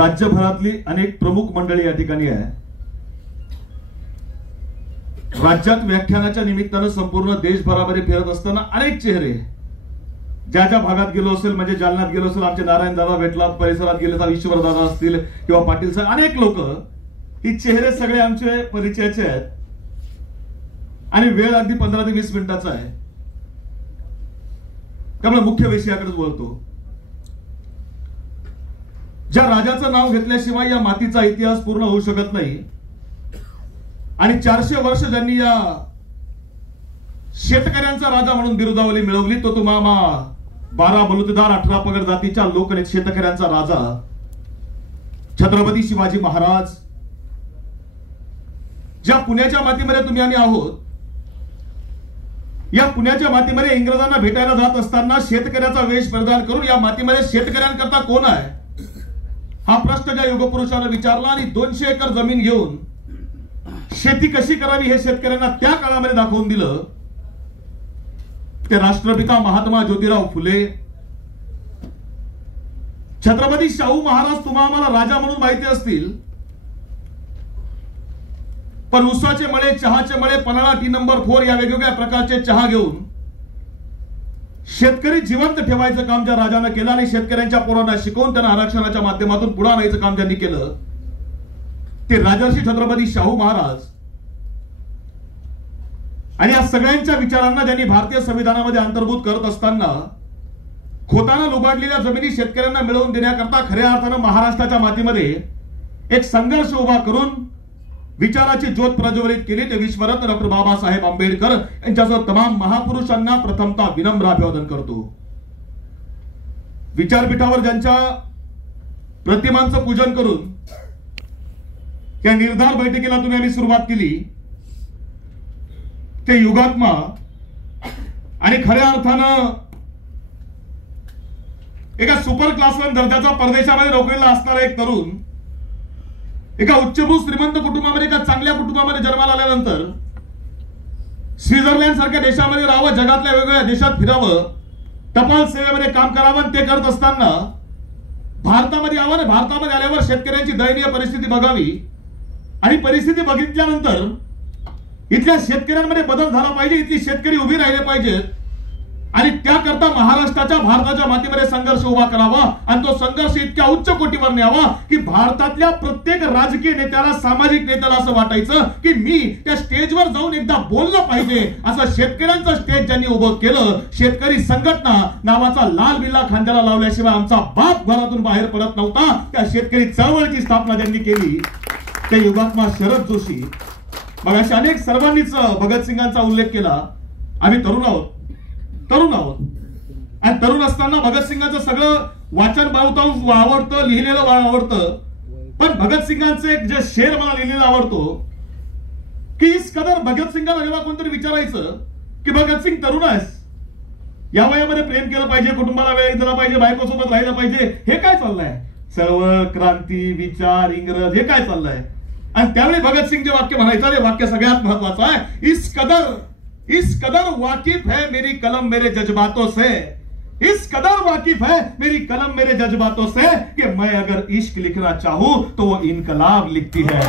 राज्यभरातली अनेक प्रमुख मंडळी या ठिकाणी आहे। राज्यात व्याख्यानाच्या निमित्तानं संपूर्ण देशभरामध्ये फिरत असताना अनेक चेहरे ज्या ज्या भागात गेलो असेल, म्हणजे जालन्यात गेलो असेल, आमचे नारायण दादा भेटला, परिसरात गेले तर ईश्वर दादा असतील किंवा पाटील साहेब, अनेक लोक, ही चेहरे सगळे आमचे परिचयाचे आहेत आणि वेळ अगदी 15 ते 20 मिनिटाचा आहे, त्यामुळे मुख्य विषयाकडे बोलतो। ज्या राजाचं नाव घेतल्याशिवाय या मातीचा इतिहास पूर्ण होऊ शकत नाही आणि 400 वर्ष ज्यांनी या शेतकऱ्यांचा राजा म्हणून बिरुदावली मिळवली तो तुम्हाला 12 बलुतेदार 18 पगड जातीच्या लोकनेते शेतकऱ्यांचा राजा छत्रपती शिवाजी महाराज। ज्या पुण्याच्या मातीमध्ये तुम्ही आम्ही आहोत, या पुण्याच्या मातीमध्ये इंग्रजांना भेटायला जात असताना शेतकऱ्याचा वेश परिधान करून या मातीमध्ये शेतकऱ्यांकरता कोण आहे हा प्रश्न ज्या युगपुरुषाने विचारला आणि 200 एकर जमीन घेऊन शेती कशी करावी हे शेतकऱ्यांना त्या काळामध्ये दाखवून दिलं ते राष्ट्रपिता महात्मा ज्योतिराव फुले। छत्रपती शाहू महाराज तुम्हाला राजा म्हणून माहिती असतील, पण उसाचे मळे, चहाचे मळे, पन्हाळा टी नंबर 4 या वेगवेगळ्या प्रकारचे चहा घेऊन शेतकरी जिवंत ठेवायचं काम ज्या राजानं केलं आणि शेतकऱ्यांच्या पोरांना शिकवून त्यांना आरक्षणाच्या माध्यमातून पुढे आणायचं काम ज्यांनी केलं ते राजर्षी छत्रपती शाहू महाराज। आणि या सगळ्यांच्या विचारांना ज्यांनी भारतीय संविधानामध्ये अंतर्भूत करत असताना खोतानं लुबाडलेल्या जमिनी शेतकऱ्यांना मिळवून देण्याकरता खऱ्या अर्थानं महाराष्ट्राच्या मातीमध्ये एक संघर्ष उभा करून विचाराची ज्योत प्रज्वलित केली ते विश्वरत्न डॉक्टर बाबासाहेब आंबेडकर यांच्यासह तमाम महापुरुषांना प्रथमतः विनम्र अभिवादन करतो। विचारपीठावर ज्यांच्या प्रतिमांचं पूजन करून या निर्धार बैठकीला तुम्ही आम्ही सुरुवात केली ते युगात्मा आणि खऱ्या अर्थानं एका सुपर क्लास 1 दर्जाचा परदेशामध्ये नोकरीला असणारा एक तरुण एका उच्चभ्रू श्रीमंत कुटुंबामध्ये, एका चांगल्या कुटुंबामध्ये जन्माला आल्यानंतर स्वित्झर्लंड सारख्या देशामध्ये राहावं, जगातल्या वेगवेगळ्या देशात फिरावं, टपाल सेवेमध्ये काम करावं, ते करत असताना भारतामध्ये यावं, भारतामध्ये आल्यावर शेतकऱ्यांची दयनीय परिस्थिती बघावी आणि परिस्थिती बघितल्यानंतर इथल्या शेतकऱ्यांमध्ये बदल झाला पाहिजे, इथली शेतकरी उभी राहिले पाहिजेत आणि त्याकरता महाराष्ट्राच्या, भारताच्या मातीमध्ये संघर्ष उभा करावा आणि तो संघर्ष इतक्या उच्च कोटीवर न्यावा की भारतातल्या प्रत्येक राजकीय नेत्याला, सामाजिक नेत्याला असं वाटायचं की मी त्या स्टेजवर जाऊन एकदा बोललं पाहिजे। असं शेतकऱ्यांचं स्टेज ज्यांनी उभं केलं, शेतकरी संघटना नावाचा लाल बिल्ला खांद्याला लावल्याशिवाय आमचा बाप घरातून बाहेर पडत नव्हता, त्या शेतकरी चळवळीची स्थापना ज्यांनी केली ते युगात्मा शरद जोशी। मग अशा अनेक सर्वांनीच भगतसिंगांचा उल्लेख केला। आम्ही तरुण आहोत आणि तरुण असताना भगतसिंगांचं सगळं वाचन बहुतांश आवडतं, लिहिलेलं आवडतं, पण भगतसिंगांचं एक जे शेर मला लिहिलेला आवडतो की इस कदर भगतसिंगाला जेव्हा कोणतरी विचारायचं की भगतसिंग तरुण आहेस, या वयामध्ये प्रेम केलं पाहिजे, कुटुंबाला वेळ दिला पाहिजे, बायकोसोबत राहिलं पाहिजे, हे काय चाललंय, चळवळ, क्रांती, विचार, इंग्रज, हे काय चाललंय? आणि त्यावेळी भगतसिंग जे वाक्य म्हणायचं ते वाक्य सगळ्यात महत्वाचं आहे, इस कदर वाकिफ है मेरी कलम मेरे जज्बातों से, इस कदर वाकिफ है मेरी कलम मेरे जज्बातों से कि मैं अगर इश्क लिखना चाहूं तो वो इनकलाब लिखती है।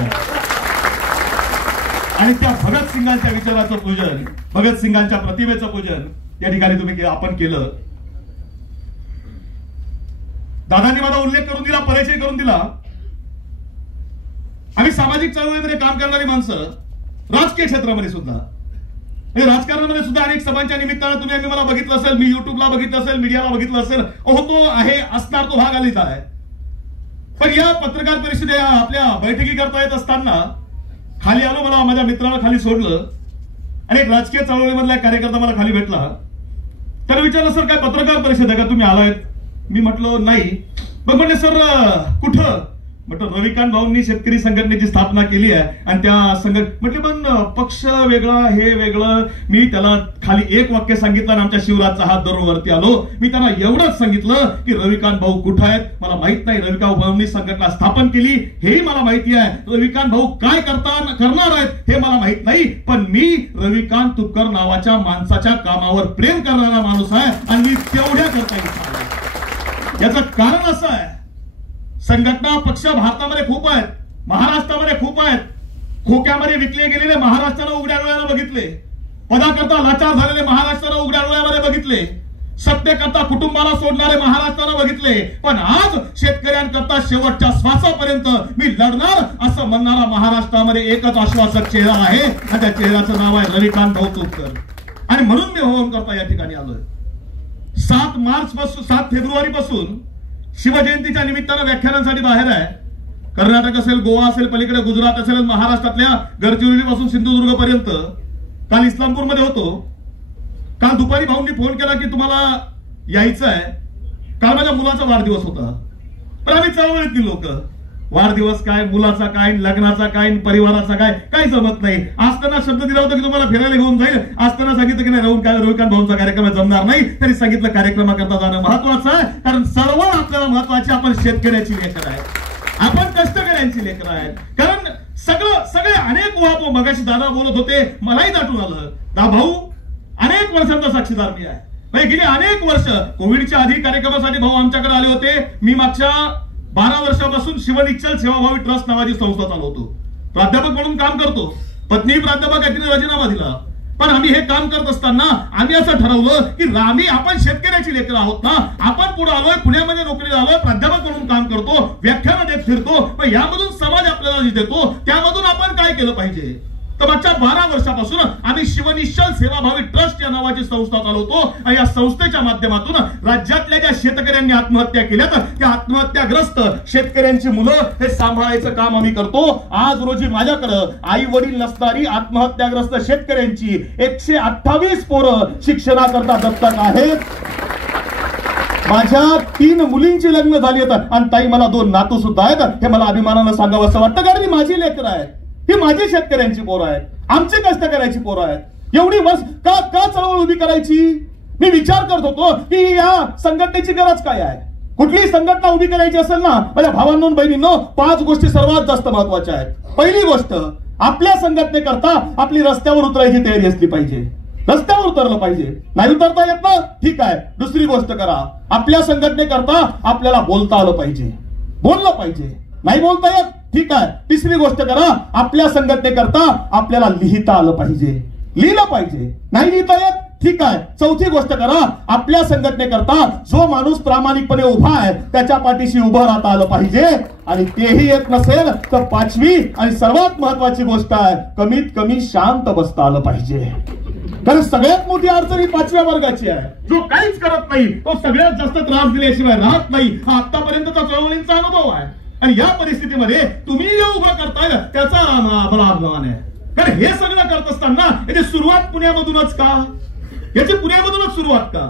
आणि त्या भगतसिंगांच्या विचाराचं पूजन, भगतसिंगांच्या प्रतिमेचं पूजन या ठिकाणी तुम्ही आपण केलं। दादांनी माझा उल्लेख करून दिला, परिचय करून दिला। आम्ही सामाजिक चळवळीमध्ये काम करणारी माणसं, राजकीय क्षेत्रामध्ये सुद्धा, राजकारणामध्ये सुद्धा अनेक सभांच्या निमित्तानं तुम्ही आम्ही मला बघितलं असेल, मी युट्यूबला बघितलं असेल, मीडियाला बघितलं असेल, तो आहे असणार, तो भाग आलीच आहे। पण या पत्रकार परिषदे आपल्या बैठकी करता येत असताना खाली आलो, मला माझ्या मित्राला खाली सोडलं आणि एक राजकीय चळवळीमधला एक कार्यकर्ता मला खाली भेटला। त्याला विचारलं, सर काय पत्रकार परिषद आहे का, तुम्ही आलायत? मी म्हटलं नाही। मग म्हणले, सर कुठं? म्हटलं रविकांत भाऊंनी शेतकरी संघटनेची स्थापना केली आहे आणि त्या म्हटले पण पक्ष वेगळा, हे वेगळं। मी त्याला खाली एक वाक्य सांगितलं आणि आमच्या शिवराजचा हात धरून वरती आलो। मी त्यांना एवढंच सांगितलं की रविकांत भाऊ कुठे आहेत मला माहित नाही, रविकांत भाऊंनी संघटना स्थापन केली हेही मला माहिती आहे, रविकांत भाऊ काय करणार आहेत हे मला माहित नाही, पण मी रविकांत तुपकर नावाच्या माणसाच्या कामावर प्रेम करणारा माणूस आहे आणि मी तेवढ्या करता येईल। याचं कारण असं आहे, संघटना पक्ष भारतामध्ये खूप आहेत, महाराष्ट्रामध्ये खूप आहेत. खोक्यामध्ये विकले गेलेले महाराष्ट्रानं उघड्या डोळ्यानं बघितले, पदाकरता लाचार झालेले महाराष्ट्रानं उघड्या डोळ्यामध्ये बघितले, सत्तेकरता कुटुंबाला सोडणारे महाराष्ट्रानं बघितले. पण आज शेतकऱ्यांकरता शेवटच्या श्वासापर्यंत मी लढणार असं म्हणणारा महाराष्ट्रामध्ये एकच आश्वासक चेहरा आहे आणि त्या चेहऱ्याचं नाव आहे रविकांत भाऊ. आणि म्हणून मी होऊन करता या ठिकाणी आलोय. 7 फेब्रुवारी पासून शिवजयंतीच्या निमित्तानं व्याख्यानांसाठी बाहेर आहे. कर्नाटक असेल, गोवा असेल, पलीकडे गुजरात असेल, महाराष्ट्रातल्या गडचिरोली पासून सिंधुदुर्ग पर्यंत. काल इस्लामपूरमध्ये होतो. काल दुपारी भाऊंनी फोन केला की तुम्हाला यायचं आहे. काल माझ्या मुलाचा वाढदिवस होता. पण आम्ही चळवळीतली लोक, वाढदिवस काय, मुलाचा काय, लग्नाचा काय, परिवाराचा काय, काही जमत नाही. आज त्यांना शब्द दिला होता की तुम्हाला फिरायला घेऊन जाईल. आज त्यांना सांगितलं की नाही, रविकांत भाऊंचा कार्यक्रम जमणार नाही. तरी सांगितलं कार्यक्रमाकरता जाणं महत्वाचं आहे. कारण सर्व आपल्याला महत्वाची आपण शेतकऱ्याची लेकर आहे, आपण कष्टकऱ्यांची लेकर आहेत. कारण सगळे अनेक उहापोह मगाशी दादा बोलत होते, मलाही दाटून आलं. दा भाऊ अनेक वर्षांचा साक्षीदार मी आहे. गेली अनेक वर्ष कोविडच्या आधी कार्यक्रमासाठी भाऊ आमच्याकडे आले होते. मी मागच्या 12 वर्षापासून शिवनिश्चल सेवाभावी ट्रस्ट नावाची संस्था चालवतो. प्राध्यापक म्हणून काम करतो. पत्नी प्राध्यापक आहे, तिने राजीनामा दिला. पण आम्ही हे काम करत असताना आम्ही असं ठरवलं की आपण शेतकऱ्याची लेकरं आहोत ना. आपण पुढे आलोय, पुण्यामध्ये नोकरीला आलोय, प्राध्यापक म्हणून काम करतो, व्याख्यान देत फिरतो. पण यामधून समाज आपल्याला देतो, त्यामधून आपण काय केलं पाहिजे. तर मागच्या 12 वर्षापासून आम्ही शिवनिश्चल सेवाभावी ट्रस्ट या नावाची संस्था चालवतो. आणि या संस्थेच्या माध्यमातून राज्यातल्या ज्या शेतकऱ्यांनी आत्महत्या केल्यात त्या आत्महत्याग्रस्त शेतकऱ्यांची मुलं हे सांभाळायचं काम आम्ही करतो. आज रोजी माझ्याकडे आई वडील नसणारी आत्महत्याग्रस्त शेतकऱ्यांची 128 पोरं शिक्षणाकरता दत्तक आहेत. माझ्या 3 मुलींची लग्न झाली आहेत आणि ताई मला 2 नातू सुद्धा आहेत. हे मला अभिमानानं सांगावं असं वाटतं, कारण ही माझी लेकरं आहेत, ही माझी शेतकऱ्यांची पोरं आहेत, आमची कष्टकऱ्यांची पोरं आहेत. एवढी वर्ष का चळवळ उभी करायची. मी विचार करत होतो की या संघटनेची गरज काय आहे. कुठली संघटना उभी करायची असेल ना, माझ्या भावांनो बहिणींनो, 5 गोष्टी सर्वात जास्त महत्वाच्या आहेत. पहिली गोष्ट, आपल्या संघटनेकरता आपली रस्त्यावर उतरायची तयारी असली पाहिजे. रस्त्यावर उतरलं पाहिजे. नाही उतरता येत ना, ठीक आहे. दुसरी गोष्ट करा, आपल्या संघटनेकरता आपल्याला बोलता आलं पाहिजे, बोललं पाहिजे. नाही बोलता येत, ठीक आहे. तिसरी गोष्ट करा, आपल्या संघटनेकरता आपल्याला लिहिता आलं पाहिजे, लिहिलं पाहिजे. नाही लिहिता येत, ठीक आहे. चौथी गोष्ट करा, आपल्या संघटनेकरता जो माणूस प्रामाणिकपणे उभा आहे त्याच्या पाठीशी उभं राहता आलं पाहिजे. आणि तेही येत नसेल तर 5वी आणि सर्वात महत्वाची गोष्ट आहे, कमीत कमी शांत बसता आलं पाहिजे. कारण सगळ्यात मोठी अडचण ही 5व्या वर्गाची आहे. जो काहीच करत नाही तो सगळ्यात जास्त त्रास दिल्याशिवाय राहत नाही. हा आतापर्यंतचा चळवळींचा अनुभव आहे. आणि या परिस्थितीमध्ये तुम्ही जे उभं करताय त्याचा आम्हाला अभिमान आहे. कारण हे सगळं करत असताना याची सुरुवात पुण्यामधूनच का, याची पुण्यामधूनच सुरुवात का.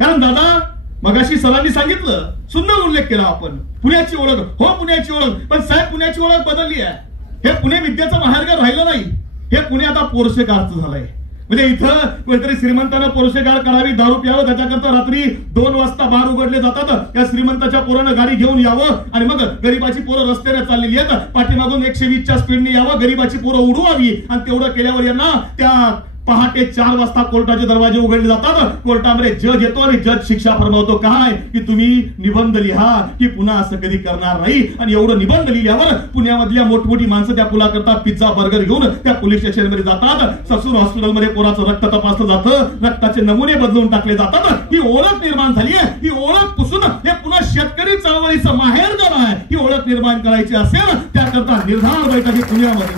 कारण दादा मगाशी सरांनी सांगितलं, सुंदर उल्लेख केला आपण, पुण्याची ओळख. हो पुण्याची ओळख, पण साहेब पुण्याची ओळख बदलली आहे. हे पुणे विद्येचं माहेरघर राहिलं नाही, हे पुणे आता पोरशेकारचं झालंय. म्हणजे इथं कोणतरी श्रीमंतांना पोरशेकार करावी, दारू प्यावं, त्याच्याकरता रात्री 2 वाजता बार उघडले जातात. त्या श्रीमंताच्या पोरानं गाडी घेऊन यावं आणि मग गरीबाची पोरं रस्त्याने चाललेली आहेत, पाठीमागून 120च्या स्पीडने यावं, गरीबाची पोरं उडवावी. आणि तेवढं केल्यावर यांना त्या पहाटे 4 वाजता कोर्टाचे दरवाजे उघडले जातात. कोर्टामध्ये जज येतो आणि जज शिक्षा फरमावतो, काय की तुम्ही निबंध लिहा की पुन्हा असं कधी करणार नाही. आणि एवढं निबंध लिहिल्यावर पुण्यामधल्या मोठमोठी माणसं त्या पुलाकरता पिझ्झा बर्गर घेऊन त्या पोलीस स्टेशन मध्ये जातात. ससूर हॉस्पिटलमध्ये पोराचं रक्त तपासलं जातं, रक्ताचे नमुने बदलून टाकले जातात. ही ओळख निर्माण झाली आहे. ही ओळख पुसून हे पुन्हा शेतकरी चळवळीचं माहेरघर आहे. ही ओळख निर्माण करायची असेल त्याकरता निर्धार बैठकी पुण्यामध्ये,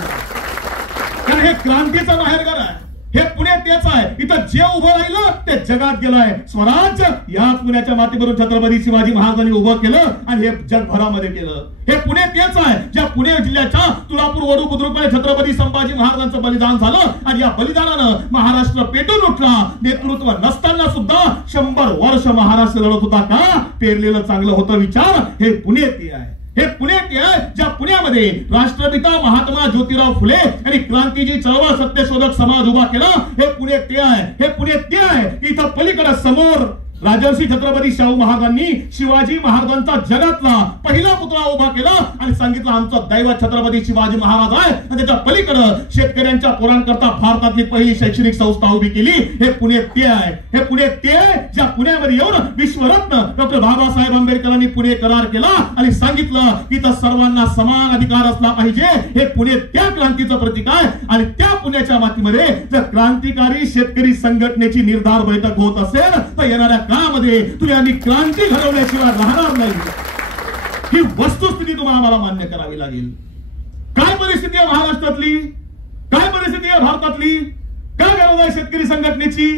कारण हे क्रांतीचं माहेरघर आहे. हे पुणे तेच आहे. इथं जे उभं राहिलं ते जगात गेलंय. स्वराज्य याच पुण्याच्या मातीवरून छत्रपती शिवाजी महाराजांनी उभं केलं आणि हे जगभरामध्ये केलं. हे पुणे तेच आहे ज्या पुणे जिल्ह्याच्या तुळापूर वडू बुद्रुकमध्ये छत्रपती संभाजी महाराजांचं बलिदान झालं. आणि या बलिदानानं महाराष्ट्र पेटून उठला. नेतृत्व नसताना सुद्धा 100 वर्ष महाराष्ट्र लढत होता का, पेरलेलं चांगलं होतं विचार. हे पुणे ते आहे. हे पुणे ते आहे ज्या पुण्यामध्ये राष्ट्रपिता महात्मा ज्योतिराव फुले यांनी क्रांतीची चळवळ सत्यशोधक समाज उभा केला. हे पुणे ते आहे. हे पुणे ते आहे इथं पलीकडे समोर राजर्षी छत्रपती शाहू महाराजांनी शिवाजी महाराजांचा जगातला पहिला पुतळा उभा केला आणि सांगितलं आमचा दैवत छत्रपती शिवाजी महाराज आहे आणि त्याच्या पलीकडे शेतकऱ्यांच्या पोरांकरता भारतातली पहिली शैक्षणिक संस्था उभी केली. हे पुणे ते आहे, हे पुणे ते आहे ज्या पुण्यामध्ये येऊन विश्वरत्न डॉक्टर बाबासाहेब आंबेडकरांनी पुणे करार केला आणि सांगितलं की तर सर्वांना समान अधिकार असला पाहिजे. हे पुणे त्या क्रांतीचं प्रतीक आहे आणि त्या पुण्याच्या मातीमध्ये जर क्रांतिकारी शेतकरी संघटनेची निर्धार बैठक होत असेल तर येणाऱ्या काळामध्ये तुम्ही आम्ही क्रांती घडवल्याशिवाय राहणार नाही. ही वस्तुस्थिती तुम्हाला आम्हाला मान्य करावी लागेल. काय परिस्थिती आहे महाराष्ट्रातली, काय परिस्थिती आहे भारतातली, काय गरज आहे शेतकरी संघटनेची.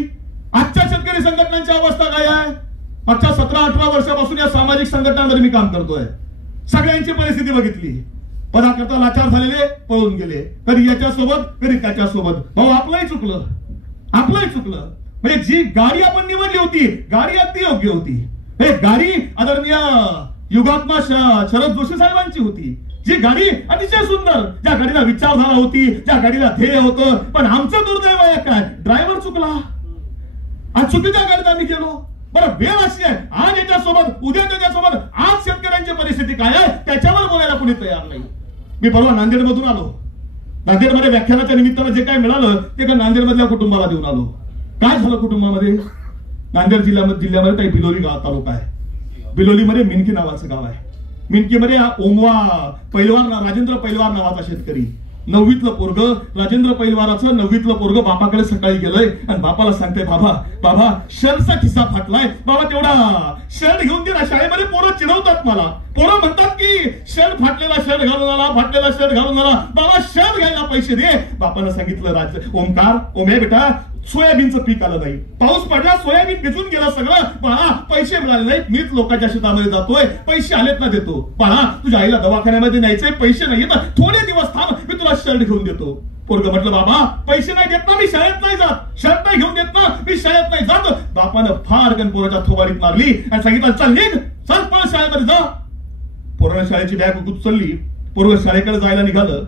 आजच्या शेतकरी संघटनांची अवस्था काय आहे. मागच्या 17-18 वर्षापासून या सामाजिक संघटनांमध्ये मी काम करतोय. सगळ्यांची परिस्थिती बघितली. पदाकरता लाचार झालेले पळून गेले, कधी याच्यासोबत कधी त्याच्यासोबत. भाऊ आपलंही चुकलं, आपलंही चुकलं. म्हणजे जी गाडी आपण निवडली होती गाडी अगदी योग्य होती. हे गाडी आदरणीय युगात्मा शरद जोशी साहेबांची होती. जी गाडी अतिशय सुंदर, ज्या गाडीला विचारधारा होती, ज्या गाडीला ध्येय होतं. पण आमचं दुर्दैव आहे काय, ड्रायव्हर चुकला. आज चुकीच्या गाडीत आम्ही गेलो. बरं वेळ अशी आहे आज याच्यासोबत उद्या त्याच्यासोबत. आज शेतकऱ्यांची परिस्थिती काय आहे त्याच्यावर बोलायला कोणी तयार नाही. मी परवा नांदेड मधून आलो. नांदेडमध्ये व्याख्यानाच्या निमित्तानं जे काय मिळालं ते का नांदेड मधल्या कुटुंबाला देऊन आलो. काय झालं कुटुंबामध्ये. नांदेड जिल्ह्यामध्ये काही बिलोली गाव तालुका आहे. बिलोलीमध्ये मिनकी नावाचं गाव आहे. मिनकीमध्ये ओमवा पैलवार राजेंद्र पैलवार नावाचा शेतकरी 9वीतलं पोरग राजेंद्र पैलवाराचं 9वीतलं पोरग बापाकडे सकाळी गेलंय आणि बापाला सांगतोय बाबा शर्टचा खिस्सा फाटलाय, बाबा तेवढा शर्ट घेऊन दिला. शाळेमध्ये पोरं चिडवतात मला. पोरं म्हणतात की शर्ट फाटलेला शर्ट घालून आला, फाटलेला शर्ट घालून आला, बाबा शर्ट घ्यायला पैसे दे. बापानं सांगितलं ओमे बेटा सोयाबीनचं पीक आलं नाही, पाऊस पडला सोयाबीन भिजून गेलं सगळं. बाळा पैसे मिळाले नाहीत, मीच लोकांच्या शेतामध्ये जातोय, पैसे आलेत ना देतो. बाळा तुझ्या आईला दवाखान्यामध्ये न्यायचंय, पैसे नाही तर थोडे दिवस थांब, मी तुला शर्ट घेऊन देतो. पोरगं म्हटलं बाबा पैसे नाही देत ना मी शाळेत नाही जात, शर्ट नाही घेऊन देत ना मी शाळेत नाही जात. बापानं फार पोराच्या थोबाडीत मारली आणि सांगितलं चल निघ, चल पळ शाळेमध्ये जा. पोरानं शाळेची बॅग उचलली, पोरग शाळेकडे जायला निघालं.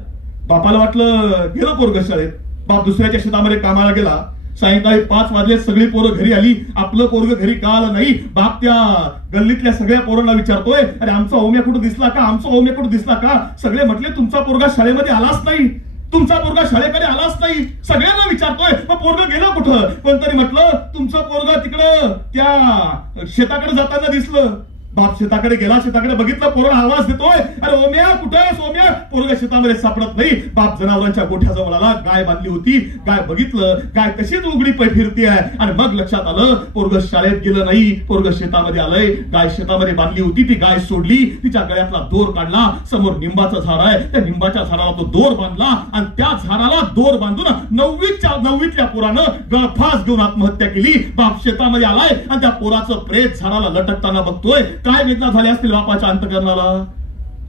बापाला वाटलं गेलं पोरग शाळेत. बाप दुसऱ्याच्या शेतामध्ये कामाला गेला. सायंकाळी 5 वाजले, सगळी पोरं घरी आली. आपलं पोरग घरी का आलं नाही. बाप त्या गल्लीतल्या सगळ्या पोरांना विचारतोय अरे आमचा ओम्या कुठं दिसला का, आमचा ओम्या कुठं दिसला का. सगळे म्हटले तुमचा पोरगा शाळेमध्ये आलाच नाही, तुमचा पोरगा शाळेकडे आलाच नाही. सगळ्यांना विचारतोय मग पोरग गेलं कुठं. कोणतरी म्हटलं तुमचं पोरग तिकडं त्या शेताकडे जाताना दिसलं. बाप शेताकडे गेला, शेताकडे बघितलं, पोरगा आवाज देतोय अरे ओम्या कुठे आहेस ओम्या. पोरगा शेतामध्ये सापडत नाही. बाप जनावरांच्या गोठ्याजवळ आला, गाय बांधली होती. गाय बघितलं, गाय तशीच उघडी पै फिरते आहे आणि मग लक्षात आलं पोरग शाळेत गेलं नाही, पोरग शेतामध्ये आलंय. गाय शेतामध्ये बांधली होती, ती गाय सोडली, तिच्या गळ्यातला दोर काढला. समोर निंबाचं झाड आहे, त्या निंबाच्या झाडाला तो दोर बांधला आणि त्या झाडाला दोर बांधून 9वीतल्या पोरानं गळफास घेऊन आत्महत्या केली. बाप शेतामध्ये आलाय आणि त्या पोराचं प्रेत झाडाला लटकताना बघतोय. काय वेदना झाली असतील बापाच्या अंतकरणाला,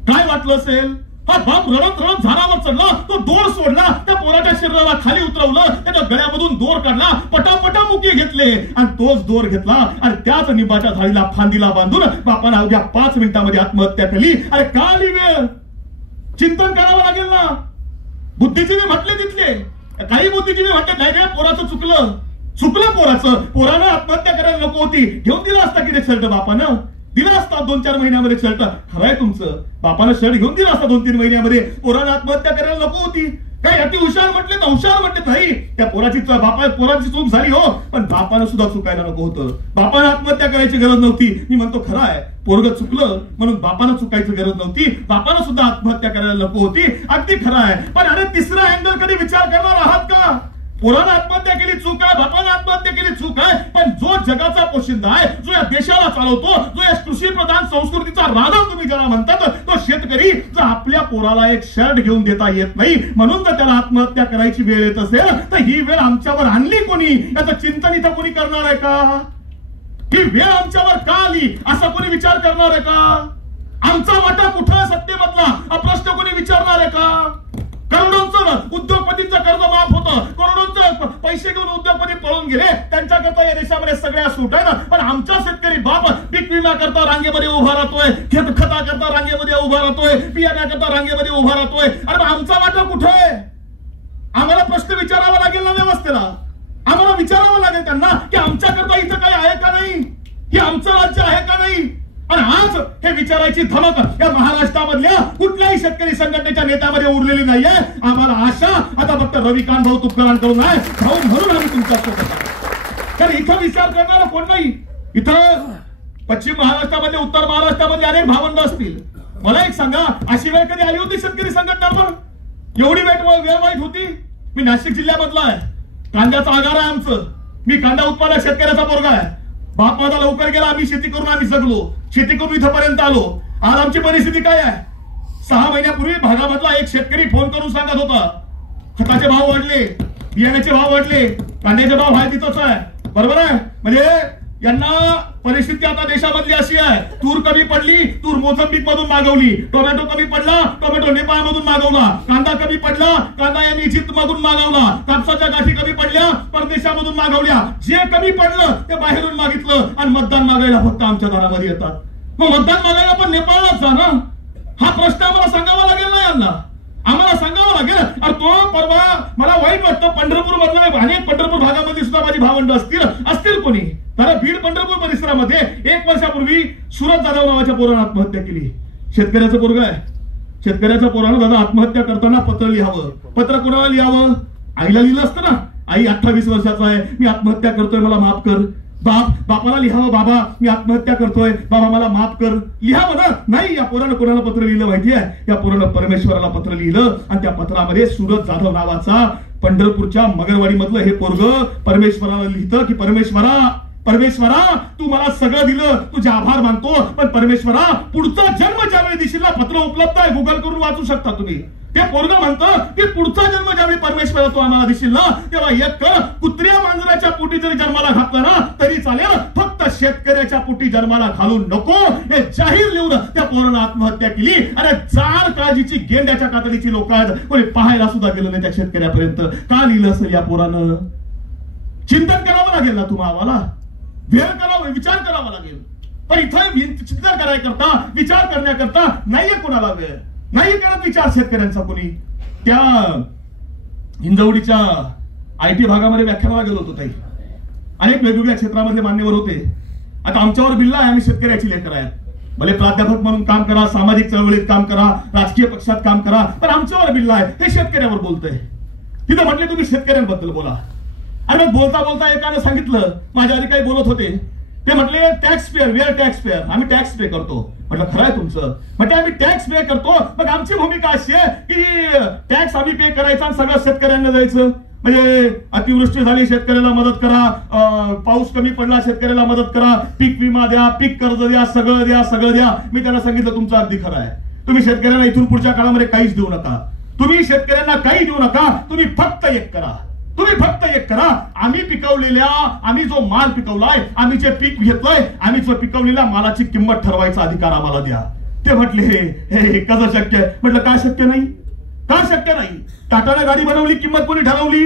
काय वाटलं असेल. हा बाप रडत रडत झाडावर चढला, तो दोर सोडला, त्या पोराच्या शरीराला खाली उतरवलं, त्याच्या गळ्यामधून दोर काढला, पटापटा मुके घेतले आणि तोच दोर घेतला आणि त्याच निंबाच्या झाडीला फांदीला बांधून बापानं अवघ्या 5 मिनिटांमध्ये आत्महत्या केली. अरे का आली वेळ, चिंतन करावं लागेल ना. बुद्धिजीवी म्हटले तिथले, काही बुद्धिजीवी म्हटले नाही पोराचं चुकलं पोरानं आत्महत्या करायला नको होती, घेऊन दिला असता की रे शर्ट बापानं, दिला असता 2-4 महिन्यामध्ये शर्ट. खरंय तुमचं, बापानं शर्ट घेऊन दिला असता 2-3 महिन्यामध्ये. पोरानं आत्महत्या करायला नको होती. काय अति हुशार म्हटले तर हुशार म्हटले नाही. त्या पोराची चूक झाली हो, पण बापानं सुद्धा चुकायला नको होतं. बापानं आत्महत्या करायची गरज नव्हती. मी म्हणतो खरं आहे, पोरग चुकलं म्हणून बापानं चुकायची गरज नव्हती, बापानं सुद्धा आत्महत्या करायला नको होती. अगदी खरं आहे. पण अरे तिसरा अँगल कधी विचार करणार आहात का. पोरानं आत्महत्या केली चूक आहे, बापानं आत्महत्या केली चूक आहे, पण जो जगाचा पोशिंदा आहे, जो या देशाला चालवतो, जो या कृषी प्रधान संस्कृतीचा राजा तुम्ही ज्याला म्हणतात, तो शेतकरी जर आपल्या पोराला एक शर्ट घेऊन देता येत नाही म्हणून जर त्याला आत्महत्या करायची वेळ येत असेल तर ही वेळ आमच्यावर आणली कोणी, याचं चिंतन इथं कोणी करणार आहे का. ही वेळ आमच्यावर का आली असा कोणी विचार करणार आहे का. आमचा वाटा कुठं सत्तेमधला हा प्रश्न कोणी विचारणार आहे का. करोडोंचं उद्योगपतींचं कर्ज माफ होतं, करोडोंचं पैसे घेऊन उद्योगपती पळून गेले, त्यांच्याकरता या देशामध्ये सगळ्या सूट आहे ना. पण आमचा शेतकरी बाप पीक विमा करता रांगेमध्ये उभा राहतोय, खता करता रांगेमध्ये उभा राहतोय, बियाण्याकरता रांगेमध्ये उभा राहतोय. अरे आमचा वाटा कुठे आहे. आम्हाला प्रश्न विचारावा लागेल ना व्यवस्थेला. आम्हाला विचारावं लागेल त्यांना की आमच्याकरता इथं काही आहे का नाही. हे आमचं राज्य आहे का नाही? आणि आज हे विचारायची धमक या महाराष्ट्रामधल्या कुठल्याही शेतकरी संघटनेच्या नेत्यामध्ये उरलेली नाहीये. आम्हाला आशा आता फक्त रविकांत भाऊ तुपकरांकडून आहे. भाऊ म्हणून आम्ही तुमच्या सोबत आहोत. कारण इथं विचार करणारा कोण नाही. इथं पश्चिम महाराष्ट्रामध्ये, उत्तर महाराष्ट्रामध्ये अनेक भावंड असतील. मला एक सांगा, अशी वेळ कधी आली होती शेतकरी संघटनांवर? एवढी वेळ वाईट होती? मी नाशिक जिल्ह्यामधला आहे. कांद्याचा आगार आहे आमचं. मी कांदा उत्पादक शेतकऱ्याचा पोरगा आहे. बाप माझा लवकर गेला. आम्ही शेती करून आम्ही जगलो. शेती करून इथपर्यंत आलो. आज आमची परिस्थिती काय आहे? 6 महिन्यापूर्वी भागामधला एक शेतकरी फोन करून सांगत होता, खताचे भाव वाढले, बियाण्याचे भाव वाढले, कांद्याचे भाव आहे तिथंच आहे. बरोबर आहे? म्हणजे यांना परिस्थिती आता देशामधली अशी आहे, तूर कमी पडली, तूर मोझंबिक मधून मागवली, टोमॅटो कमी पडला, टोमॅटो नेपाळ मधून मागवला, कांदा कमी पडला, कांदा यांनी इजिप्त मधून मागवला, कापसाच्या गाठी कमी पडल्या, परदेशामधून मागवल्या. जे कमी पडलं ते बाहेरून मागितलं आणि मतदान मागायला फक्त आमच्या दारामध्ये येतात. मग मतदान मागायला पण नेपाळलाच जा ना. हा प्रश्न आम्हाला सांगावा लागेल ना यांना. आम्हाला सांगावं लागेल. आणि तो परवा मला वाईट वाटतं, पंढरपूर मधला अनेक पंढरपूर भागामध्ये सुद्धा माझी भावंड असतील कोणी. तर बीड पंढरपूर परिसरामध्ये 1 वर्षापूर्वी सुरत जाधव नावाच्या पोरानं आत्महत्या केली. शेतकऱ्याचं पोरग आहे. शेतकऱ्याच्या पोरानं दादा आत्महत्या करताना पत्र लिहावं. पत्र कोणाला लिहावं? आईला लिहिलं असतं ना. आई 28 वर्षाचा आहे, मी आत्महत्या करतोय, मला माफ कर. बापाला लिहावं, बाबा मी आत्महत्या करतोय, बाबा मला माफ कर. लिहावं ना. नाही, या पोरानं कोणाला पत्र लिहिलं माहितीये? या पोरानं परमेश्वराला पत्र लिहिलं. आणि त्या पत्रामध्ये सुरत जाधव नावाचा पंढरपूरच्या मगरवाडी मधलं हे पोरग परमेश्वराला लिहितं की परमेश्वरा तू मला सगळं दिलं, तुझे आभार मानतो, पण परमेश्वरा पुढचा जन्म ज्यावेळी दिशील ना, पत्र उपलब्ध आहे, गुगल करून वाचू शकता तुम्ही. ते पोरग म्हणतं की पुढचा जन्म ज्यावेळी परमेश्वरा तू आम्हाला दिशील ना, तेव्हा एक कर, कुत्र्या मांजराच्या पोटी जरी जन्माला घातला ना तरी चालेल, फक्त शेतकऱ्याच्या पोटी जन्माला घालू नको. हे जाहीर लिहून त्या पोरानं आत्महत्या केली. आणि जाड काळजीची गेंड्याच्या कातडीची लोक आहेत, कोणी पाहायला सुद्धा गेलं नाही त्या शेतकऱ्यापर्यंत. का लिहिलं असेल या पोरानं? चिंतन करावं लागेल ना तुम्हाला. आम्हाला वेळ करावं, विचार करावा लागेल. पण इथं चिंतन करायकरता, विचार करण्याकरता नाहीये कोणाला वेळ. नाही करत विचार शेतकऱ्यांचा कोणी. त्या हिंजवडीच्या IT भागामध्ये व्याख्यानाला गेलो होतो ताई. अनेक वेगवेगळ्या क्षेत्रामधले मान्यवर होते. आता आमच्यावर बिल्ला आहे, आम्ही शेतकऱ्याची लेकर आहेत. भले प्राध्यापक म्हणून काम करा, सामाजिक चळवळीत काम करा, राजकीय पक्षात काम करा, पण आमच्यावर बिल्ला आहे. हे शेतकऱ्यावर बोलतंय. तिथं म्हटले तुम्ही शेतकऱ्यांबद्दल बोला. अरे बोलता बोलता एकाने सांगितलं, माझ्या आधी काही बोलत होते, ते म्हटले tax payer, we are tax payer, आम्ही टॅक्स पे करतो. म्हटलं खरं आहे तुमचं? म्हटलं आम्ही टॅक्स पे करतो, मग आमची भूमिका अशी आहे की टॅक्स आम्ही पे करायचा आणि सगळं शेतकऱ्यांना द्यायचं. म्हणजे अतिवृष्टी झाली शेतकऱ्याला मदत करा, पाऊस कमी पडला शेतकऱ्याला मदत करा, पीक विमा द्या, पीक कर्ज द्या, सगळं द्या. मी त्यांना सांगितलं तुमचं अगदी खरं आहे. तुम्ही शेतकऱ्यांना इथून पुढच्या काळामध्ये काहीच देऊ नका. तुम्ही शेतकऱ्यांना काही देऊ नका. तुम्ही फक्त एक करा. आम्ही पिकवलेल्या, आम्ही जो माल पिकवलाय, आम्ही जे पीक घेतलंय, आम्ही जो पिकवलेल्या मालाची किंमत ठरवायचा अधिकार आम्हाला द्या. ते म्हटले हे कसं शक्य आहे? म्हटलं काय शक्य नाही? का शक्य नाही? टाटानं गाडी बनवली, किंमत कोणी ठरवली?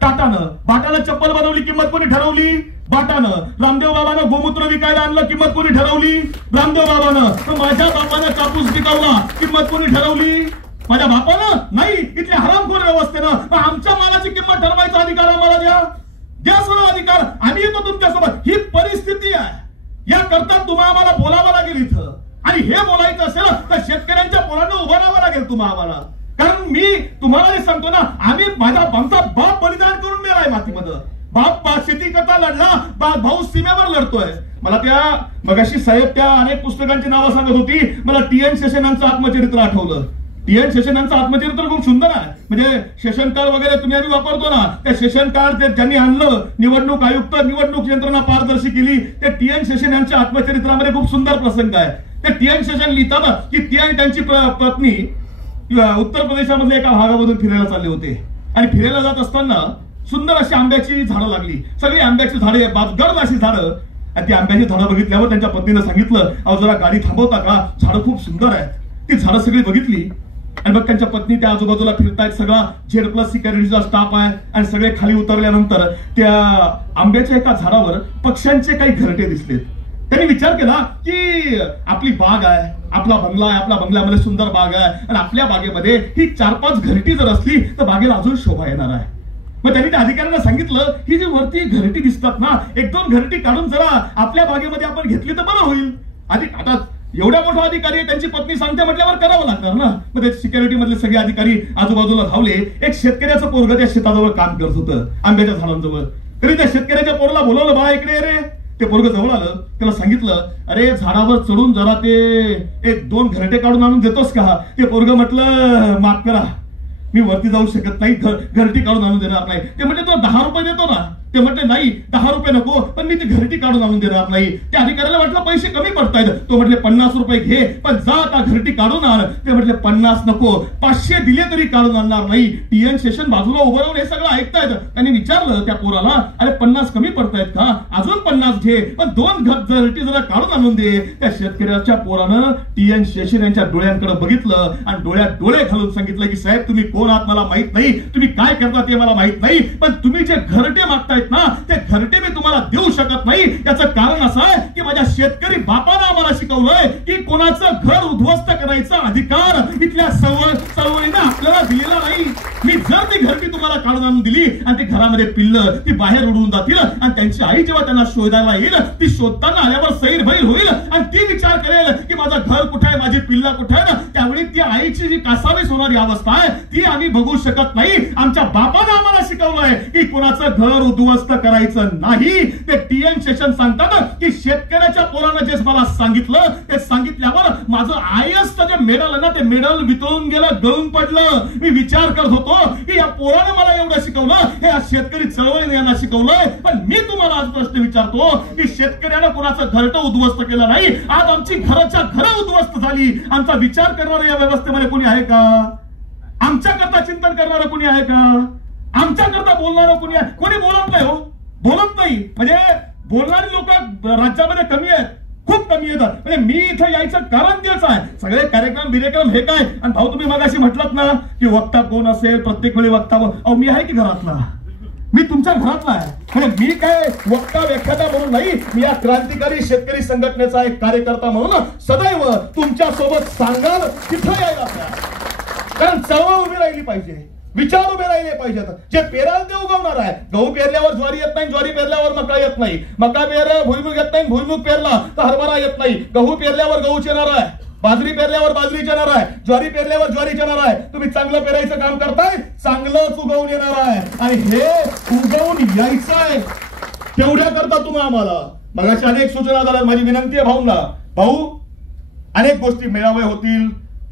टाटानं. बाटानं चप्पल बनवली, किंमत कोणी ठरवली? बाटानं. रामदेव बाबानं गोमूत्र विकायला आणलं, किंमत कोणी ठरवली? रामदेव बाबानं. माझ्या बापानं कापूस पिकवला, किंमत कोणी ठरवली? माझ्या बापानं नाही. इथल्या हरामखोर व्यवस्थेनं आमच्या मालाची किंमत ठरवायचा अधिकार आम्हाला द्या सर्व अधिकार. आम्ही येतो तुमच्यासोबत. ही परिस्थिती आहे. या करता तुम्हाला आम्हाला बोलावं लागेल इथं. आणि हे बोलायचं असेल तर शेतकऱ्यांच्या पोरांना उभं राहावं लागेल तुम्हाला आम्हाला. कारण मी तुम्हाला सांगतो ना, आमचा बाप बलिदान करून मेलाय मातीमध्ये. बाप शेती करता लढला, भाऊ सीमेवर लढतोय. मला त्या मगाशी साहेब त्या अनेक पुस्तकांची नावं सांगत होती. मला TN शेषन यांचं आत्मचरित्र आठवलं. TN शेषन यांचं आत्मचरित्र खूप सुंदर आहे. म्हणजे शेषन काळ वगैरे तुम्ही आम्ही वापरतो ना, त्या शेषन काळ ज्यांनी आणलं, निवडणूक आयुक्त, निवडणूक यंत्रणा पारदर्शी केली, ते TN शेषन यांच्या आत्मचरित्रामध्ये खूप सुंदर प्रसंग आहे. ते TN शेषन लिहितात की त्यांची पत्नी उत्तर प्रदेशामधल्या एका भागामधून फिरायला चालले होते. आणि फिरायला जात असताना सुंदर अशी आंब्याची झाडं लागली. सगळी आंब्याची झाडे, गर्द अशी झाडं. आणि ती आंब्याची झाडं बघितल्यावर त्यांच्या पत्नीनं सांगितलं, अहो जरा गाडी थांबवता का, झाडं खूप सुंदर आहेत. ती झाडं सगळी बघितली आणि मग त्यांच्या पत्नी त्या आजूबाजूला फिरतायत. सगळा Z+ सिक्युरिटीचा स्टाफ आहे. आणि सगळे खाली उतरल्यानंतर त्या आंब्याच्या एका झाडावर पक्ष्यांचे काही घरटे दिसलेत. त्यांनी विचार केला की आपली बाग आहे, आपला बंगला आहे, आपल्या बंगल्यामध्ये सुंदर बाग आहे, आणि आपल्या बागेमध्ये ही 4-5 घरटी जर असली तर बागेला अजून शोभा येणार आहे. मग त्यांनी त्या अधिकाऱ्यांना सांगितलं ही जी वरती घरटी दिसतात ना, एक दोन घरटी काढून जरा आपल्या बागेमध्ये आपण घेतली तर बरं होईल. आता एवढ्या मोठा अधिकारी आहे, त्यांची पत्नी सांगते म्हटल्यावर करावं लागणार ना. मग ते सिक्युरिटी मधले सगळे अधिकारी आजूबाजूला धावले. एक शेतकऱ्याचं पोरग त्या शेताजवळ काम करत होतं, आंब्याच्या झाडांजवळ. तरी त्या शेतकऱ्याच्या पोराला बोलवलं, बाळा इकडे रे. ते पोरग जवळ आलं, त्याला सांगितलं, अरे झाडावर चढून जरा ते एक दोन घरटे काढून आणून देतोस का? ते पोरग म्हटलं, माफ करा, मी वरती जाऊ शकत नाही, घरटी काढून आणून देणार नाही. ते म्हटले, तो 10 रुपये देतो ना? ते म्हटले, नाही 10 रुपये नको, पण मी ती घरटी काढून आणून देणार नाही. त्या अधिकाऱ्याला वाटलं पैसे कमी पडतायत. तो म्हटले 50 रुपये घे, पण जा आता घरटी काढून आण. ते म्हटले 50 नको, 500 दिले तरी काढून आणणार नाही. टीएन शेषन बाजूला उभं राहून हे सगळं ऐकतायत. त्यांनी विचारलं त्या पोराला, अरे 50 कमी पडतायत का? अजून 50 घे, पण 2 घरटी जरा काढून आणून दे. त्या शेतकऱ्याच्या पोरानं टीएन शेषन यांच्या डोळ्यांकडे बघितलं आणि डोळ्यात डोळे घालून सांगितलं की साहेब, तुम्ही कोण आहात मला माहित नाही, तुम्ही काय करता ते मला माहित नाही, पण तुम्ही जे घरटे मागताय ना, ते घरटे मी तुम्हाला देऊ शकत नाही. याचं कारण असं आहे की माझ्या शेतकरी बापानं आम्हाला शिकवलंय की कोणाचं घर उद्ध्वस्त करायचा अधिकार इथल्या चळवळीनं आपल्याला दिलेला नाही. मी जर ती घरटी तुम्हाला काढून आणून दिली आणि ती घरामध्ये पिल्लं ती बाहेर उडून जातील आणि त्यांची आई जेव्हा त्यांना शोधायला येईल, ती शोधताना आल्यावर सैरभैर होईल आणि ती विचार करेल की माझं घर कुठे आहे, माझी पिल्ला कुठे आहे. त्यावेळी ती आईची जी कासावीस होणारी अवस्था आहे ती आम्ही बघू शकत नाही. आमच्या बापानं आम्हाला शिकवलंय की कोणाचं घर उद्ध्वस्त करायचं नाही. ते टीएन शेषन सांगतात की शेतकऱ्याच्या पोरानं जे मला सांगितलं ते सांगितल्यावर माझं आयएसचं जे मेडल आहे ना, ते मेडल वितळून गेलं, गळून पडलं. मी विचार करत होतो की या पोरानं मला एवढं शिकवलं, हे शेतकरी चळवळीने यांना शिकवलंय. पण मी तुम्हाला आज प्रश्न विचारतो की शेतकऱ्यानं कोणाचं घरटं उद्ध्वस्त केलं नाही. आज आमची घराच्या घरं उद्ध्वस्त झाली. आमचा विचार करणारं या व्यवस्थेमध्ये कोणी आहे का? आमच्याकरता चिंतन करणारं कोणी आहे का? आमच्याकरता बोलणारं कोणी आहे? कोणी बोलत नाही हो, बोलत नाही. म्हणजे बोलणारी लोक राज्यामध्ये कमी आहेत, खूप कमी येतात. म्हणजे मी इथं यायचं कारण तेच आहे. सगळे कार्यक्रम हे काय. आणि भाऊ तुम्ही मगाशी म्हटलात ना की वक्ता कोण असेल, प्रत्येक वेळी वक्ता, अहो मी आहे की घरातला, मी तुमच्या घरातला आहे. म्हणजे मी काय वक्ता व्याख्याता म्हणून नाही, मी या क्रांतिकारी शेतकरी संघटनेचा एक कार्यकर्ता म्हणून सदैव तुमच्या सोबत सांगाल तिथं यायला. कारण चळवळ उभी राहिली पाहिजे, विचार उभे राहिले पाहिजेत. जे पेराल ते उगवणार आहे. गहू पेरल्यावर ज्वारी येत नाही, ज्वारी पेरल्यावर मका येत नाही, मका पेरल्यावर भुईमुग येत नाही, भुईमुग पेरला तर हरभरा येत नाही. गहू पेरल्यावर गहूच येणार आहे, बाजरी पेरल्यावर बाजरीच येणार आहे, ज्वारी पेरल्यावर ज्वारीच येणार आहे. तुम्ही चांगलं पेरायचं काम करताय, चांगलंच उगवून येणार आहे. आणि हे उगवून यायचं आहे तेवढ्या करता तुम्ही आम्हाला. मगाशी अनेक सूचना झाल्या. माझी विनंती आहे भाऊंना, भाऊ अनेक गोष्टी, मेळावे होतील,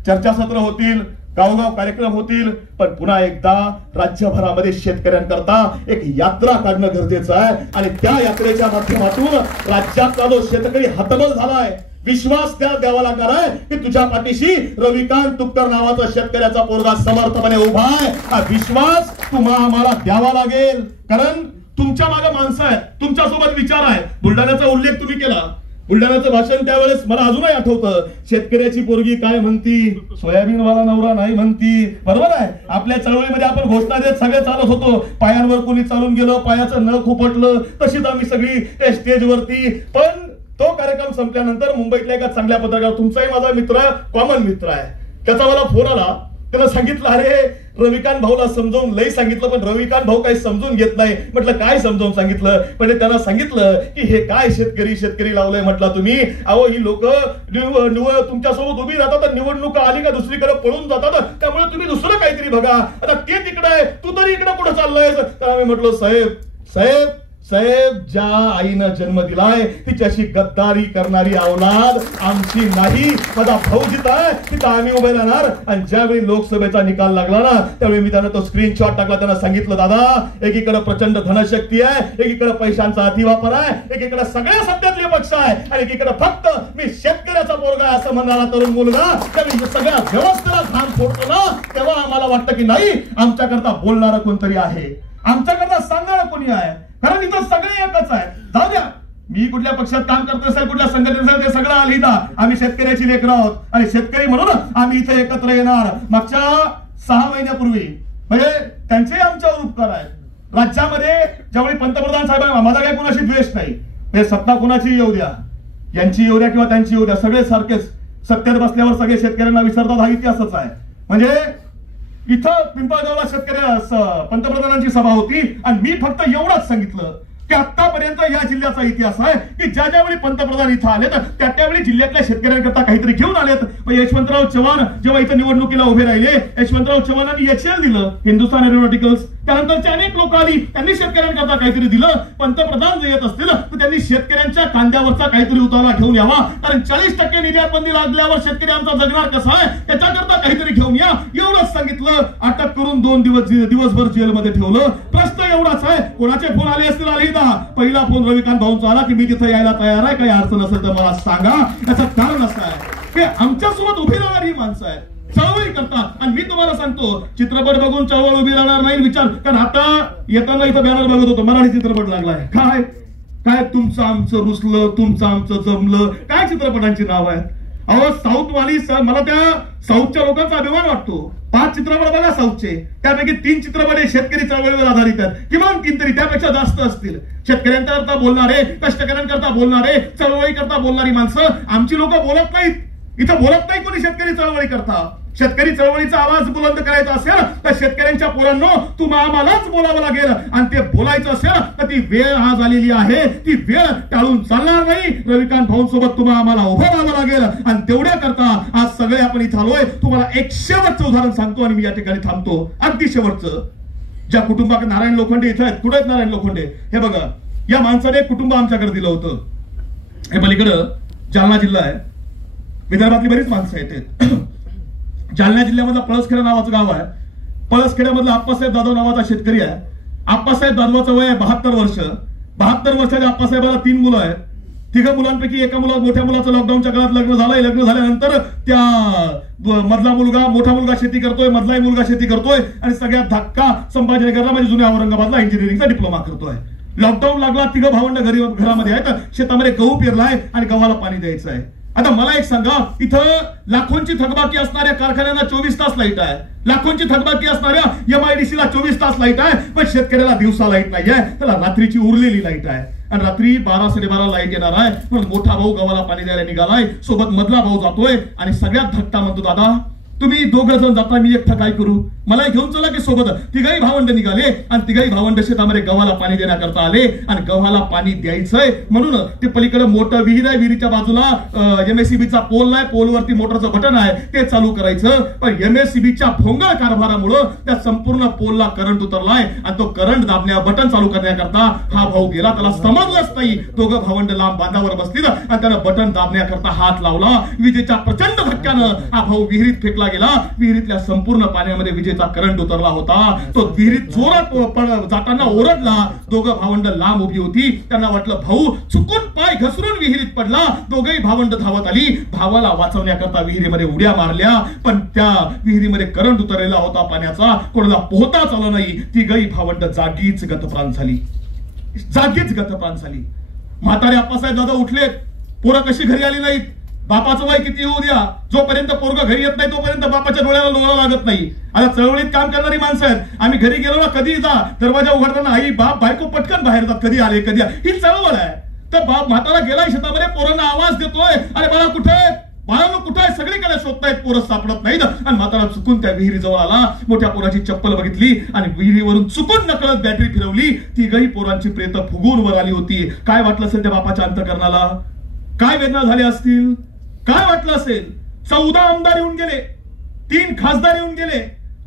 चर्चासत्र होतील, गावगाव कार्यक्रम होतील, पण पुन्हा एकदा राज्यभरामध्ये शेतकऱ्यांकरता एक यात्रा काढणं गरजेचं आहे. आणि त्या यात्रेच्या माध्यमातून राज्यातला जो शेतकरी हतबल झालाय, विश्वास द्यावा लागणार आहे की तुझ्या पाठीशी रविकांत तुपकर नावाचा शेतकऱ्याचा पोरगा समर्थपणे उभा आहे. हा विश्वास तुम्हाला आम्हाला द्यावा लागेल. कारण तुमच्या मागे माणसं आहेत, तुमच्यासोबत विचार आहे. बुलढाण्याचा उल्लेख तुम्ही केला, बुलढाण्याचं भाषण त्यावेळेस मला अजूनही आठवतं. शेतकऱ्याची पोरगी काय म्हणती, सोयाबीन वाला नवरा नाही म्हणती. बरोबर आहे. आपल्या चळवळीमध्ये आपण घोषणा देत सगळे चालत होतो. पायांवर कोणी चालून गेलं, पायाचं न खुपटलं, तशीच आम्ही सगळी त्या स्टेजवरती. पण तो कार्यक्रम संपल्यानंतर मुंबईतल्या एका चांगल्या पत्रकार, तुमचाही माझा मित्र, कॉमन मित्र आहे, त्याचा मला फोन आला. त्याला सांगितलं, अरे रविकांत भाऊला समजावून लई सांगितलं, पण रविकांत भाऊ काही समजून घेत नाही. म्हटलं काय समजावून सांगितलं? म्हणजे त्यांना सांगितलं की हे काय शेतकरी लावलंय. म्हटलं तुम्ही, अहो ही लोक तुमच्यासोबत उभी राहतात, तर निवडणूक आली का दुसरीकडे पळून जातात. त्यामुळे तुम्ही दुसरं काहीतरी बघा. आता ते तिकडे आहे, तू तरी इकडे कुठं चाललाय? तर आम्ही म्हटलं, साहेब ज्या आईनं जन्म दिलाय तिच्याशी गद्दारी करणारी औलाद आमची नाही. माझा भाऊ जिथं आहे तिथं आम्ही उभे राहणार. आणि ज्यावेळी लोकसभेचा निकाल लागला ना, त्यावेळी मी त्यांना तो स्क्रीनशॉट टाकला. त्यांना सांगितलं, दादा एकीकडे प्रचंड धनशक्ती आहे, एकीकडे पैशांचा अतिवापर आहे, एकीकडे सगळ्या सत्तेतले पक्ष आहे, आणि एकीकडे फक्त मी शेतकऱ्याचा पोरगा असं म्हणणारा तरुण मुलगा. त्यावेळी सगळ्या व्यवस्थेला घाम फोडतो ना, तेव्हा आम्हाला वाटतं की नाही, आमच्याकरता बोलणारं कोणतरी आहे, आमच्याकरता सांगणारं कोणी आहे. कारण इथं सगळे एकच आहे. जाऊ द्या, मी कुठल्या पक्षात काम करत असेल, कुठल्या संघटनेत असेल, ते सगळं आलिदा. आम्ही शेतकऱ्याची लेकरं आहोत आणि शेतकरी म्हणून आम्ही इथे एकत्र येणार. मागच्या 6 महिन्यापूर्वी म्हणजे त्यांचे आमच्यावर उपकार आहेत. राज्यामध्ये ज्यावेळी पंतप्रधान साहेब, माझा काही कोणाशी द्वेष नाही, हे सत्ता कोणाची येऊ द्या, यांची येऊ द्या किंवा त्यांची येऊ द्या, सगळे सारखेच. सत्तेत बसल्यावर सगळे शेतकऱ्यांना विसरतात, हा इतिहासच आहे. म्हणजे इथं पिंपळगावला पंतप्रधानांची सभा होती आणि मी फक्त एवढंच सांगितलं की आतापर्यंत या जिल्ह्याचा इतिहास आहे की ज्या ज्यावेळी पंतप्रधान इथं आलेत त्यावेळी जिल्ह्यातल्या शेतकऱ्यांकरता काहीतरी घेऊन आलेत. यशवंतराव चव्हाण जेव्हा इथं निवडणुकीला उभे राहिले, यशवंतराव चव्हाणांनी HL दिलं, हिंदुस्थान एरोनॉटिकल्स. त्यानंतरचे अनेक लोक आली, त्यांनी शेतकऱ्यांकरता काहीतरी दिलं. पंतप्रधान जर येत असतील तर त्यांनी शेतकऱ्यांच्या कांद्यावरचा काहीतरी उतारा घेऊन यावा, कारण 40% निर्यात बंदी लागल्यावर शेतकरी आमचा जगणार कसा आहे त्याच्याकरता काहीतरी घेऊन या, एवढंच सांगितलं. अटक करून 2 दिवसभर जेलमध्ये ठेवलं. प्रश्न एवढाच आहे, कोणाचे फोन आले असतील? आले. पहिला फोन रविकांत भाऊंचा आला की मी तिथे यायला तयार आहे, काही अडचण असेल तर मला सांगा. याचं कारण असं आहे की आमच्यासोबत उभी राहणारी माणसं आहेत, चळवळी करतात. आणि मी तुम्हाला सांगतो, चित्रपट बघून चळवळ उभी राहणार नाही विचार. कारण आता येताना इथं बॅनर बघत होतो, मराठी चित्रपट लागलाय. काय काय तुमचं आमचं रुसलं, तुमचं आमचं जमलं, काय चित्रपटांची नाव आहेत? अहो साऊथ वाली, मला त्या साऊथच्या लोकांचा अभिमान वाटतो. 5 चित्रपट बघा साऊथचे, त्यापैकी 3 चित्रपट हे शेतकरी चळवळीवर आधारित आहेत, किमान 3 तरी, त्यापेक्षा जास्त असतील. शेतकऱ्यांकरता बोलणारे, कष्टकऱ्यांकरता बोलणारे, चळवळी करता बोलणारी माणसं. आमची लोक बोलत नाहीत, इथं बोलत नाही कोणी शेतकरी चळवळी करता. शेतकरी चळवळीचा आवाज बुलंद करायचा असेल तर शेतकऱ्यांच्या पोरांनो तुम्हा आम्हालाच बोलावं लागेल. आणि ते बोलायचं असेल तर ती वेळ आज आलेली आहे, ती वेळ टाळून चालणार नाही. रविकांत भाऊंसोबत तुम्हा आम्हाला उभं राहावं लागेल. आणि तेवढ्या करता आज सगळे आपण इथं आलोय. तुम्हाला एक शेवटचं उदाहरण सांगतो आणि मी या ठिकाणी थांबतो. अगदी शेवटचं, ज्या कुटुंबाकडे नारायण लोखंडे इथं आहेत, कुठे आहेत नारायण लोखंडे? हे बघा, या माणसाने एक कुटुंब आमच्याकडे दिलं होतं. हे पलीकडं जालना जिल्हा आहे, विदर्भातली बरीच माणसं आहेत. जालना जिल्ह्यामधला पळसखेडा नावाचं गाव आहे. पळसखेड्यामधला आप्पासाहेब जाधव नावाचा शेतकरी आहे. आप्पासाहेब जाधवाचं वय आहे 72 वर्ष. 72 वर्षाच्या आप्पासाहेबाला 3 मुलं आहेत. 3 मुलांपैकी एका मोठ्या मुलाचं लॉकडाऊनच्या काळात लग्न झालंय. लग्न झाल्यानंतर त्या मोठा मुलगा शेती करतोय, मधलाही मुलगा शेती करतोय आणि सगळ्यात धक्का संभाजीनगरला म्हणजे जुन्या औरंगाबादला इंजिनिअरिंगचा डिप्लोमा करतोय. लॉकडाऊन लागला, 3 भावंड घरामध्ये आहेत. शेतामध्ये गहू पेरलाय आणि गव्हाला पाणी द्यायचं आहे. आता मला एक सांगा, इथं लाखोंची थकबाकी असणाऱ्या कारखान्यांना 24 तास लाईट आहे, लाखोंची थकबाकी असणाऱ्या MIDCला 24 तास लाईट आहे, पण शेतकऱ्याला दिवसा लाईट नाही आहे, त्याला रात्रीची उरलेली लाईट आहे. आणि रात्री 12-12:30 लाईट येणार आहे. म्हणून मोठा भाऊ गव्हाला पाणी द्यायला निघालाय, सोबत मधला भाऊ जातोय आणि सगळ्यात धक्का म्हणतो, दादा तुम्ही 2 जण जाता, मी एकटा काय करू? मला घेऊन चला की सोबत. 3 भावंड निघाले आणि 3 भावंड शेतामध्ये गव्हाला पाणी देण्याकरता आले. आणि गव्हाला पाणी द्यायचंय म्हणून ते पलीकडे मोठं विहीर आहे, विहिरीच्या बाजूला MSEBचा पोल आहे, पोलवरती मोटरचं बटन आहे, ते चालू करायचं. पण MSEBच्या भोंगळ कारभारामुळे त्या संपूर्ण पोलला करंट उतरलाय आणि तो करंट बटन चालू करण्याकरता हा भाऊ गेला. त्याला समजलंच नाही. 2 भावंड लांब बांधावर बसतील आणि त्यानं बटन दाबण्याकरता हात लावला. विजेच्या प्रचंड धक्क्यानं हा भाऊ विहिरीत फेकला गेला. विहिरीतल्या संपूर्ण पाण्यामध्ये विजेचा करंट उतरला होता. तो विहिरीत जोरात जाताना ओरडला. 2 भावंड लांब उभी होती. त्यांना वाटलं भाऊ चुकून पाय घसरून विहिरीत पडला. 2 भावंड धावत आली, भावाला वाचवण्याकरता विहिरीमध्ये उड्या मारल्या. पण त्या विहिरीमध्ये करंट उतरलेला होता पाण्याचा, कोणाला पोहताच आलं नाही. 3 भावंड जागीच गतप्राण झाली, जागीच गतप्राण झाली. म्हातारे आप्पासाहेब दादा उठलेत. पोरं कशी घरी आली नाहीत? बापाचं वय किती होऊ द्या, जोपर्यंत पोरगा घरी येत नाही तोपर्यंत बापाच्या डोळ्याला लोळा लागत नाही. आता चळवळीत काम करणारी माणसं आहेत. आम्ही घरी गेलो ना, कधी जा दरवाजा उघडताना आई बाप बायको पटकन बाहेर जात, कधी आले कधी. ही चळवळ आहे. तर बाप म्हातारा गेलाय शेतामध्ये, पोरांना आवाज देतोय, अरे बाळा कुठे आहे, बाळांनो कुठे आहे? सगळीकडे शोधतायत, पोरं सापडत नाहीत. आणि म्हातारा चुकून त्या विहिरीजवळ आला. मोठ्या पोराची चप्पल बघितली आणि विहिरीवरून चुकून नकळत बॅटरी फिरवली. 3 पोरांची प्रेत फुगून वर आली होती. काय वाटलं असेल त्या बापाच्या अंतकरणाला? काय वेदना झाल्या असतील? काय वाटलं असेल? 14 आमदार येऊन गेले, 3 खासदार येऊन गेले,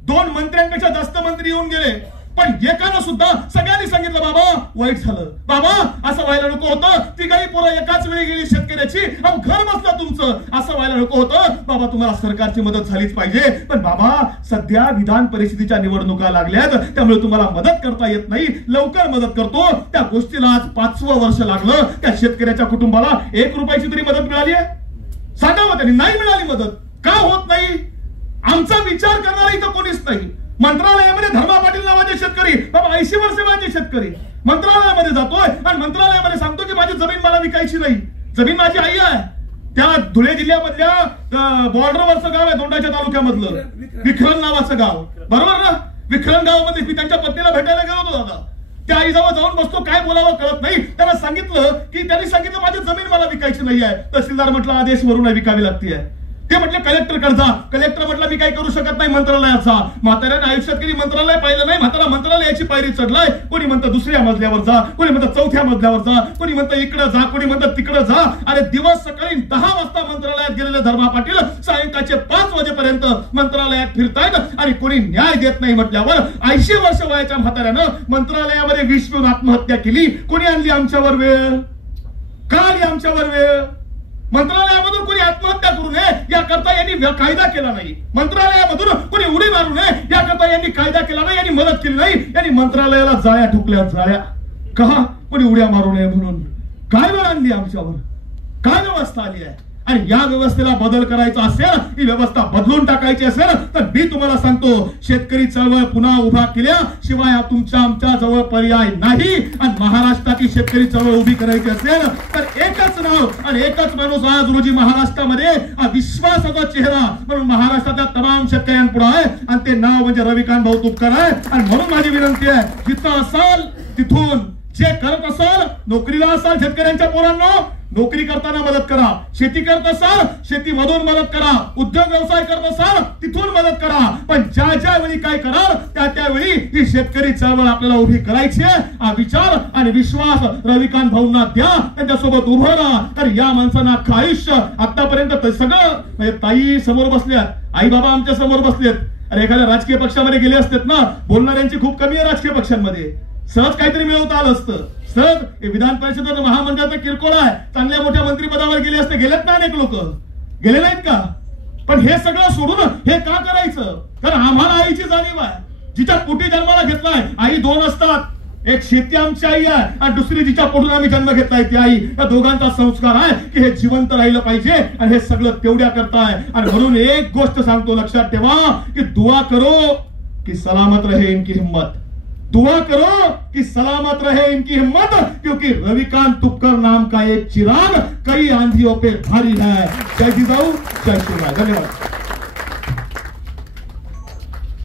2 मंत्र्यांपेक्षा जास्त मंत्री येऊन गेले. पण एकानं सुद्धा सगळ्यांनी सांगितलं बाबा वाईट झालं, बाबा असं व्हायला नको होतं. 3 पोरं एकाच वेळी गेली शेतकऱ्याची, घर बसलं तुमचं, असं व्हायला नको होतं. बाबा तुम्हाला सरकारची मदत झालीच पाहिजे. पण बाबा सध्या विधान परिषदेच्या निवडणुका लागल्यात, त्यामुळे तुम्हाला मदत करता येत नाही, लवकर मदत करतो. त्या गोष्टीला आज 5वं वर्ष लागलं. त्या शेतकऱ्याच्या कुटुंबाला 1 रुपयाची तरी मदत मिळाली आहे? सांगावं त्यांनी. नाही मिळाली मदत. का होत नाही? आमचा विचार करणारा इथं कोणीच नाही. मंत्रालयामध्ये धर्मा पाटील नावाचे शेतकरी, बाबा 80 वर्ष माझे शेतकरी, मंत्रालयामध्ये जातोय आणि मंत्रालयामध्ये सांगतो की माझी जमीन मला विकायची नाही, जमीन माझी आई आहे. त्या धुळे जिल्ह्यामधल्या बॉर्डरवरचं गाव आहे, दोंडाच्या तालुक्यामधलं विखरण नावाचं गाव, बरोबर ना? विखरण गावामध्ये मी त्यांच्या पत्नीला भेटायला गेलो होतो दादा. त्या आईजवळ जाऊन बसतो, काय बोलावं कळत नाही. त्यांना सांगितलं की त्यांनी सांगितलं माझी जमीन मला विकायची नाही आहे. तहसीलदार म्हटलं आदेश वरून विकावी लागते. ते म्हटले कलेक्टरकडे जा. कलेक्टर म्हटलं मी काही करू शकत नाही मंत्रालयाचा. म्हाताऱ्याने आयुष्यात कधी मंत्रालय पाहिलं नाही. म्हातारा मंत्रालयाची पायरी चढलाय. कोणी म्हणतं दुसऱ्या मजल्यावर जा, कोणी म्हणतं चौथ्या मजल्यावर जा, कोणी म्हणतं इकडे जा, कोणी म्हणतं तिकडे जा. अरे दिवस सकाळी 10 वाजता मंत्रालयात गेलेले धर्मा पाटील सायंकाळचे 5 वाजेपर्यंत मंत्रालयात फिरतायत आणि कोणी न्याय देत नाही म्हटल्यावर 80 वर्ष वयाच्या म्हाताऱ्यानं मंत्रालयामध्ये विष पिऊन आत्महत्या केली. कोणी आणली आमच्यावर वेळ? का आली आमच्यावर वेळ? मंत्रालयामधून कोणी आत्महत्या करू नये याकरता यांनी कायदा केला नाही. मंत्रालयामधून कोणी उडी मारू नये याकरता यांनी कायदा केला नाही, यांनी मदत केली नाही. यांनी मंत्रालयाला जाळ्या ठोकल्या, जाळ्या. का? कोणी उड्या मारू नये म्हणून. काय वेळ आणली आमच्यावर? काय व्यवस्था आली आहे? आणि या व्यवस्थेला बदल करायचा असेल, ही व्यवस्था बदलून टाकायची असेल तर मी तुम्हाला सांगतो, शेतकरी चळवळ पुन्हा उभा केल्याशिवाय तुमच्या आमच्या जवळ पर्याय नाही. आणि महाराष्ट्राची शेतकरी चळवळ उभी करायची असेल तर एकच नाव आणि एकच माणूस आज रोजी महाराष्ट्रामध्ये विश्वासाचा चेहरा म्हणून महाराष्ट्रातल्या तमाम शेतकऱ्यांपुढे आहे आणि ते नाव म्हणजे रविकांत भाऊ तुपकर आहे. आणि म्हणून माझी विनंती आहे, जिथं असाल तिथून जे करत असाल, नोकरीला असाल शेतकऱ्यांच्या पोरांनो, नोकरी करताना मदत करा. शेती करत असाल शेतीमधून मदत करा. उद्योग व्यवसाय करत असाल तिथून मदत करा. पण ज्या वेळी काय कराल त्यावेळी ही शेतकरी चळवळ आपल्याला उभी करायची आहे. हा विचार आणि विश्वास रविकांत भाऊंना द्या, त्यांच्यासोबत उभं राहा. तर या माणसांना अख्खं आयुष्य आतापर्यंत सगळं म्हणजे ताई समोर बसल्यात, आई बाबा आमच्या समोर बसलेत. अरे एखाद्या राजकीय पक्षामध्ये गेले असतात ना, बोलणाऱ्यांची खूप कमी आहे राजकीय पक्षांमध्ये. सहज काहीतरी मिळवता आलं असतं. सहज विधान परिषद महामंडळाचा किरकोळ आहे, चांगल्या मोठ्या मंत्रिपदावर गेले असते. गेलेत ना अनेक लोक, गेले नाहीत का? पण हे सगळं सोडून हे का करायचं? कारण आम्हाला आईची जाणीव आहे. जिच्या पोटी जन्माला घेतलाय, आई 2 असतात. एक शेती आमची आई आहे आणि दुसरी जिच्या पोटून आम्ही जन्म घेतलाय ती आई. या दोघांचा संस्कार आहे की हे जिवंत राहिलं पाहिजे आणि हे सगळं तेवढ्या करताय. आणि म्हणून एक गोष्ट सांगतो, लक्षात ठेवा की दुआ करो की सलामत रहे इनकी हिम्मत. दुआ करो कि सलामत रहे इनकी हिम्मत, क्योंकि रविकांत तुपकर नाम का एक चिराग कई आंधियों पे भारी है. जय जिजाऊ, जय श्री राम. धन्यवाद.